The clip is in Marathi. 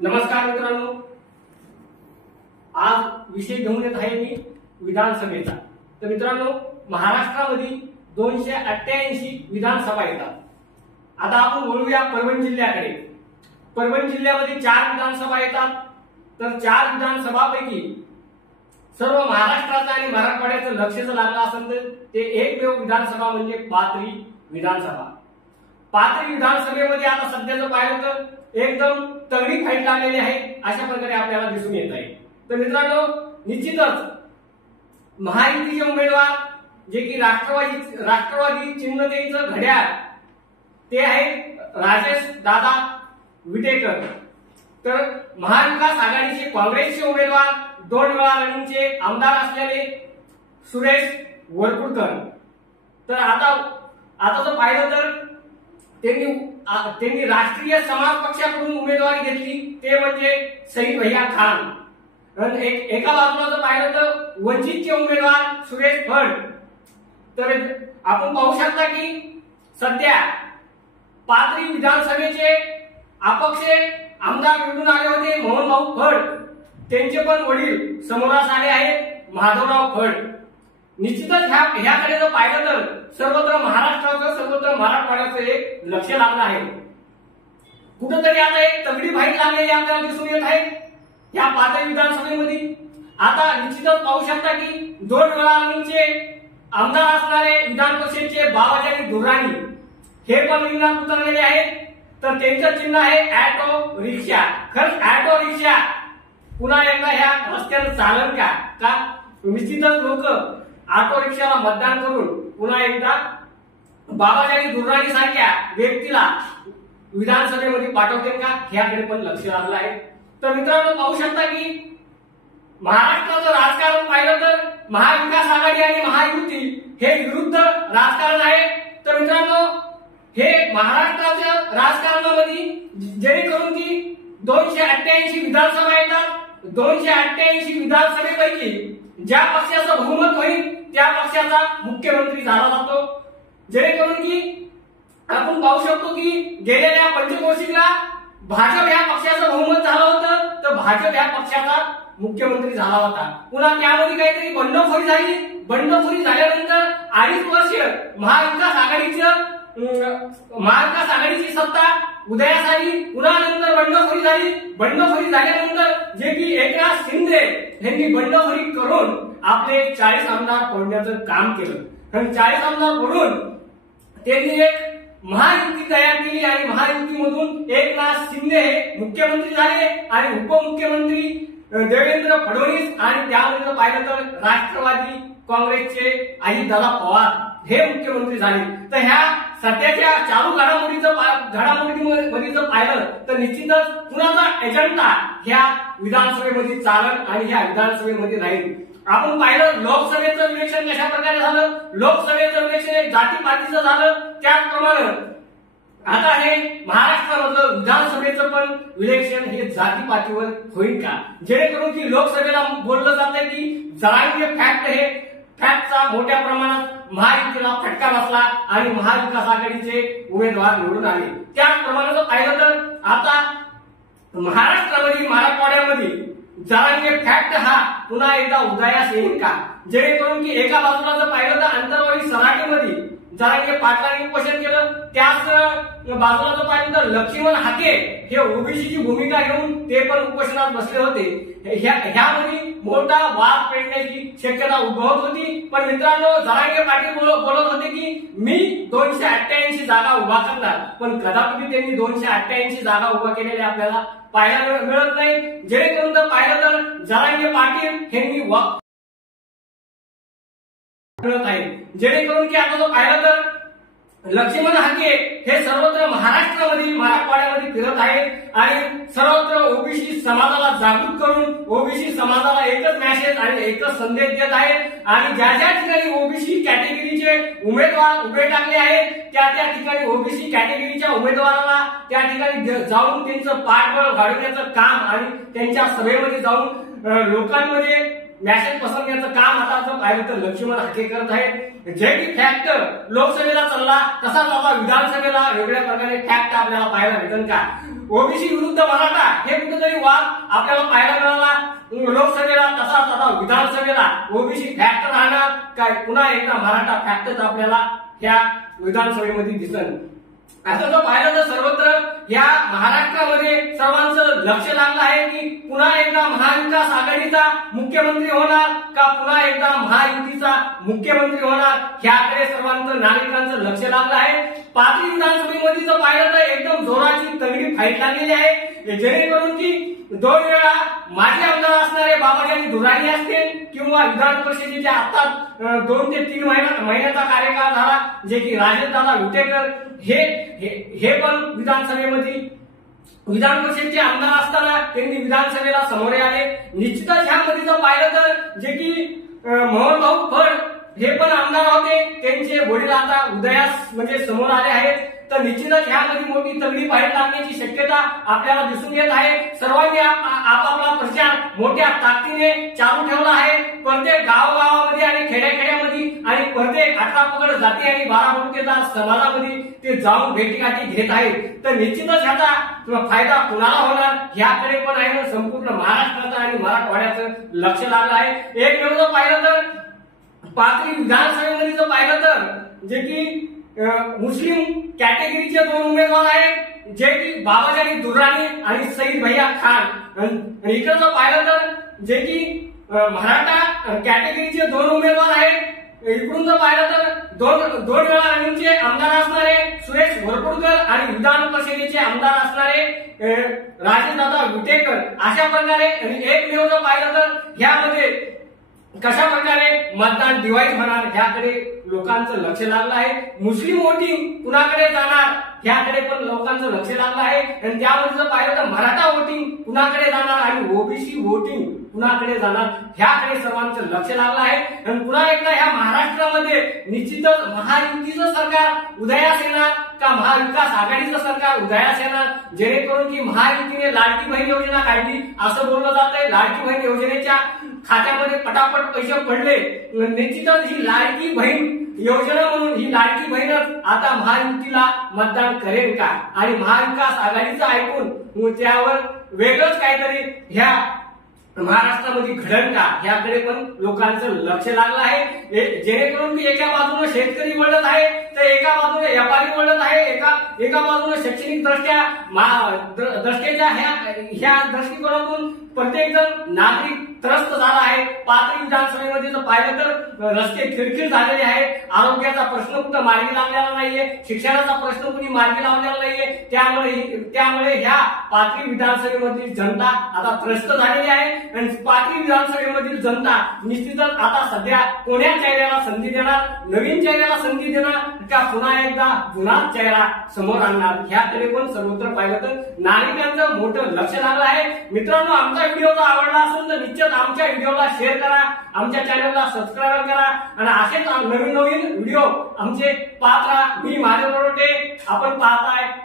नमस्कार मित्रांनो, आज विषय घेऊन येत आहे मी विधानसभेचा। तर मित्रांनो, महाराष्ट्रामध्ये 288 विधानसभा येतात। आता आपण बोलूया परभणी जिल्ह्याकडे। परभणी जिल्ह्यामध्ये 4 विधानसभा येतात। तर 4 विधानसभापैकी सर्व महाराष्ट्राचं आणि मराठवाड्याचं लक्ष जर लागलं असेल तर ते एकमेव विधानसभा म्हणजे पाथरी विधानसभा। पाथरी विधानसभेमध्ये आता सध्याचं पाहिलं तर एकदम तगडी फाईट लागलेली आहे, अशा प्रकारे आपल्याला दिसून येत आहे। तर मित्रांनो, निश्चितच महायुतीचे उमेदवार जे की राष्ट्रवादी चिन्हतेचं घड्याळ ते आहे राजेश दादा विटेकर। तर महाविकास आघाडीचे काँग्रेसचे उमेदवार 2 वेळा रनिंगचे आमदार असलेले सुरेश वरपुडकर। तर आता जर पाहिलं तर त्यांनी राष्ट्रीय समाज पक्षाकडून उमेदवारी घेतली, ते म्हणजे सईद भैया खान। एका बाजूला जर पाहिलं तर वंचितचे उमेदवार सुरेश फड। तर आपण पाहू शकता की सध्या पाथरी विधानसभेचे अपक्ष आमदार निवडून आले होते मोहन भाऊ फड, त्यांचे पण वडील समोरास आले आहेत माधवराव फड। निश्चितच ह्याकडे जर पाहिलं तर सर्वत्र महाराष्ट्राचं सर्वत्र मराठवाड्याचं एक लक्ष लागलं आहे। कुठंतरी आता एक तगडी फाईट लागलेली आपल्याला दिसून येत आहे या पाथरी विधानसभेमध्ये। आता निश्चितच पाहू शकता की 2 वेळा रनिंगचे आमदार असणारे विधान परिषदेचे बाबाजानी दुर्राणी हे पण रिंगणात उतरलेले आहेत। तर त्यांचं चिन्ह आहे ऑटो रिक्षा। खरंच ऑटो रिक्षा पुन्हा एकदा ह्या रस्त्यावर चालन का? निश्चितच लोक ऑटो रिक्षाला मतदान करून पुन्हा एकदा बाबाजानी दुर्राणी सारख्या व्यक्तीला विधानसभेमध्ये पाठवतील का, ह्याकडे पण लक्ष लागलं आहे। तर मित्रांनो, पाहू शकता की महाराष्ट्राचं राजकारण पाहिलं तर महाविकास आघाडी आणि महायुती हे विरुद्ध राजकारण आहे। तर मित्रांनो, हे महाराष्ट्राच्या राजकारणामध्ये जेणेकरून की 288 विधानसभा येतात। 288 विधानसभेपैकी ज्या पक्षाचं बहुमत होईल त्या पक्षाचा मुख्यमंत्री झाला जातो। जेणेकरून की आपण पाहू शकतो की गेलेल्या पंचवर्षीला भाजप या पक्षाचं बहुमत झालं होतं, तर भाजप या पक्षाचा मुख्यमंत्री झाला होता। पुन्हा त्यामध्ये काहीतरी बंडखोरी झाली। बंडखोरी झाल्यानंतर 2.5 वर्ष महाविकास आघाडीची सत्ता उदयास आली। पुन्हा नंतर बंडखोरी झाली। बंडखोरी झाल्यानंतर जे की एकनाथ शिंदे यांनी बंडखोरी करून आपले 40 आमदार फोडण्याचं काम केलं। कारण 40 आमदार फोडून त्यांनी एक महायुती तयार केली आणि महायुतीमधून एकनाथ शिंदे हे मुख्यमंत्री झाले आणि उपमुख्यमंत्री देवेंद्र फडणवीस आणि त्यामध्ये पाहिलं तर राष्ट्रवादी काँग्रेसचे अजितदादा पवार हे मुख्यमंत्री झाले। तर ह्या सध्याच्या चालू घडामोडीमध्ये जर पाहिलं तर निश्चितच कुणाचा एजेंडा ह्या विधानसभेमध्ये चालल आणि ह्या विधानसभेमध्ये राहील। आपण पाहिलं लोकसभेचं इलेक्शन कशा प्रकारे झालं। लोकसभेचं इलेक्शन एक जातीपातीचं झालं, त्याचप्रमाणे आता हे महाराष्ट्रामधलं विधानसभेचं पण इलेक्शन हे जातीपातीवर होईल का? जेणेकरून की लोकसभेला बोललं जातंय की जरांगे फॅक्टचा मोठ्या प्रमाणात महायुतीला फटका बसला आणि महाविकास आघाडीचे उमेदवार निवडून आले। त्याचप्रमाणे जर पाहिलं तर आता महाराष्ट्रामध्ये मराठवाड्यामध्ये जरांगे फॅक्ट हा पुन्हा एकदा उदयास येईल का? जेणेकरून की एका बाजूला जर पाहिलं तर आंतरवाडी सराटीमध्ये जरांगे पाटलांनी उपोषण केलं, त्याच बाजूला जर पाहिलं तर लक्ष्मण हाके हे ओबीसीची भूमिका घेऊन ते पण उपोषणात बसले होते। ह्यामध्ये मोठा वाद पेटण्याची शक्यता उद्भवत होती। पण मित्रांनो, जरांगे पाटील बोलत होते की मी 288 जागा उभा करणार, पण कदापि त्यांनी 288 जागा उभा केलेल्या आपल्याला पाहायला मिळत नाही। जेणेकरून जर पाहिलं तर जरांगे पाटील यांनी जेणेकरून की आता जर पाहिलं तर लक्ष्मण हाके हे सर्वत्र महाराष्ट्रामध्ये मराठवाड्यामध्ये फिरत आहेत आणि सर्वत्र ओबीसी समाजाला जागृत करून ओबीसी समाजाला एकच मेसेज आणि एकच संदेश देत आहेत। आणि ज्या ठिकाणी ओबीसी कॅटेगरीचे उमेदवार उभे टाकले आहेत त्या ठिकाणी ओबीसी कॅटेगरीच्या उमेदवाराला त्या ठिकाणी जाऊन त्यांचं पाठबळ वाढवण्याचं काम आणि त्यांच्या सभेमध्ये जाऊन लोकांमध्ये मॅसेज पसरवण्याचं काम आता जर पाहिलं तर लक्ष्मण हाके करत आहेत। जे की फॅक्ट लोकसभेला चालला तसाच आता विधानसभेला वेगळ्या प्रकारे फॅक्ट आपल्याला पाहायला भेटेल का? ओबीसी विरुद्ध मराठा हे कुठेतरी वाद आपल्याला पाहायला मिळाला लोकसभेला, तसाच आता विधानसभेला ओबीसी फॅक्ट राहणार काय, पुन्हा एकदा मराठा फॅक्टच आपल्याला या विधानसभेमध्ये दिसेल. आता जर पाहिलं तर सर्वत्र या महाराष्ट्रामध्ये सर्वांचं लक्ष लागलं आहे की पुन्हा एकदा महाविकास आघाडीचा मुख्यमंत्री होणार का पुन्हा एकदा महायुतीचा मुख्यमंत्री होणार, ह्याकडे सर्वांचं नागरिकांचं लक्ष लागलं आहे. पाथरी विधानसभेमध्ये जर पाहिलं तर एकदम जोराची तगडी फाईट लागलेली आहे, जेणेकरून की 2 वेळा माजी आमदार असणारे बाबाजानी दुराणी असतील किंवा विधान परिषदेच्या आता 2 ते 3 महिन्याचा कार्यकाळ झाला जे की राजेशदादा विटेकर हे पण विधानसभेमध्ये विधान परिषदेचे आमदार असताना त्यांनी विधानसभेला समोर आले. निश्चितच ह्यामध्ये जर पाहिलं तर जे की मोहनभाऊ फड हे पण आमदार होते, त्यांचे वडील आता उदयास म्हणजे समोर आले आहेत. तर निश्चितच ह्यामध्ये मोठी तगडी फाईट लागण्याची शक्यता आपल्याला दिसून येत आहे. सर्वांनी आपापला प्रचार मोठ्या ताकदीने चालू ठेवला आहे. प्रत्येक गावागावामध्ये आणि खेड्याखेड्यामध्ये आणि प्रत्येक 18 पगड जाती आणि 12 बलुतेदार समाजामध्ये ते जाऊन भेटीगाठी घेत आहेत. तर निश्चितच ह्याचा फायदा कुणाला होणार ह्याकडे पण आहे संपूर्ण महाराष्ट्राचं आणि मराठवाड्याचं लक्ष लागलं आहे. एक वेळ पाहिलं तर पाथरी विधानसभेमध्ये जर पाहिलं तर जे की मुस्लिम कॅटेगरीचे 2 उमेदवार आहेत जे की बाबाजानी दुर्राणी आणि सईद भैया खान. आणि इकडे जर पाहिलं तर जे की मराठा कॅटेगरीचे 2 उमेदवार आहेत. इकडून जर पाहिलं तर 2 वेळा रनिंगचे आमदार असणारे सुरेश वरपुडकर आणि विधान परिषदेचे आमदार असणारे राजेशदादा विटेकर. अशा प्रकारे एक वेळ जर पाहिलं तर ह्यामध्ये कशा प्रकारे मतदान डिवाइड होणार ह्याकडे लोकांचं लक्ष लागलं आहे. मुस्लिम वोटिंग कुणाकडे जाणार ह्याकडे पण लोकांचं लक्ष लागलं आहे. आणि त्यामध्ये जर पाहिलं तर मराठा वोटिंग कुणाकडे जाणार आणि ओबीसी वोटिंग कुणाकडे जाणार ह्याकडे सर्वांचं लक्ष लागलं आहे. आणि पुन्हा एकदा ह्या महाराष्ट्रामध्ये निश्चितच महायुतीचं सरकार उदयास येणार का महाविकास आघाडीचं सरकार उदयास येणार, जेणेकरून की महायुतीने लाडकी बहीण योजना काढली असं बोललं जात आहे. लाडकी बहीण योजनेच्या खात्यामध्ये पटापट पैसे पडले. निश्चितच ही लाडकी बहीण योजना म्हणून ही लाडकी बहीणच आता महायुतीला मतदान करेल का आणि महाविकास आघाडीचं ऐकून त्यावर वेगळंच काहीतरी ह्या महाराष्ट्रामध्ये घडण का ह्याकडे पण लोकांचं लक्ष लागलं आहे. जेणेकरून की एका बाजूने शेतकरी वळत आहे तर एका बाजूने व्यापारी वळत आहे, एका बाजूने शैक्षणिक दृष्ट्या ह्या दृष्टिकोनातून प्रत्येक जण नागरिक त्रस्त झाला आहे. पाथरी विधानसभेमध्ये जर पाहिलं तर रस्ते खिळखिळ झालेले आहेत, आरोग्याचा प्रश्न कुठं मार्गी लावलेला नाहीये, शिक्षणाचा प्रश्न कुणी मार्गी लावलेला नाहीये. त्यामुळे ह्या पाथरी विधानसभेमधील जनता आता त्रस्त झालेली आहे. आणि पाथरी विधानसभेमधील जनता निश्चितच आता सध्या कोण्या चेहऱ्याला संधी देणार, नवीन चेहऱ्याला संधी देणार का पुन्हा एकदा जुनाच चेहरा समोर आणणार ह्याकडे पण सर्वत्र पाहिलं तर नागरिकांचं मोठं लक्ष लागलं आहे. मित्रांनो, आमचा व्हिडिओ जर आवडला असेल तर निश्चित आमच्या व्हिडिओला शेअर करा, आमच्या चॅनलला सबस्क्राईब करा आणि असेच नवीन व्हिडिओ आमचे पाहत राहा. मी महादेव रोटे, आपण पाहताय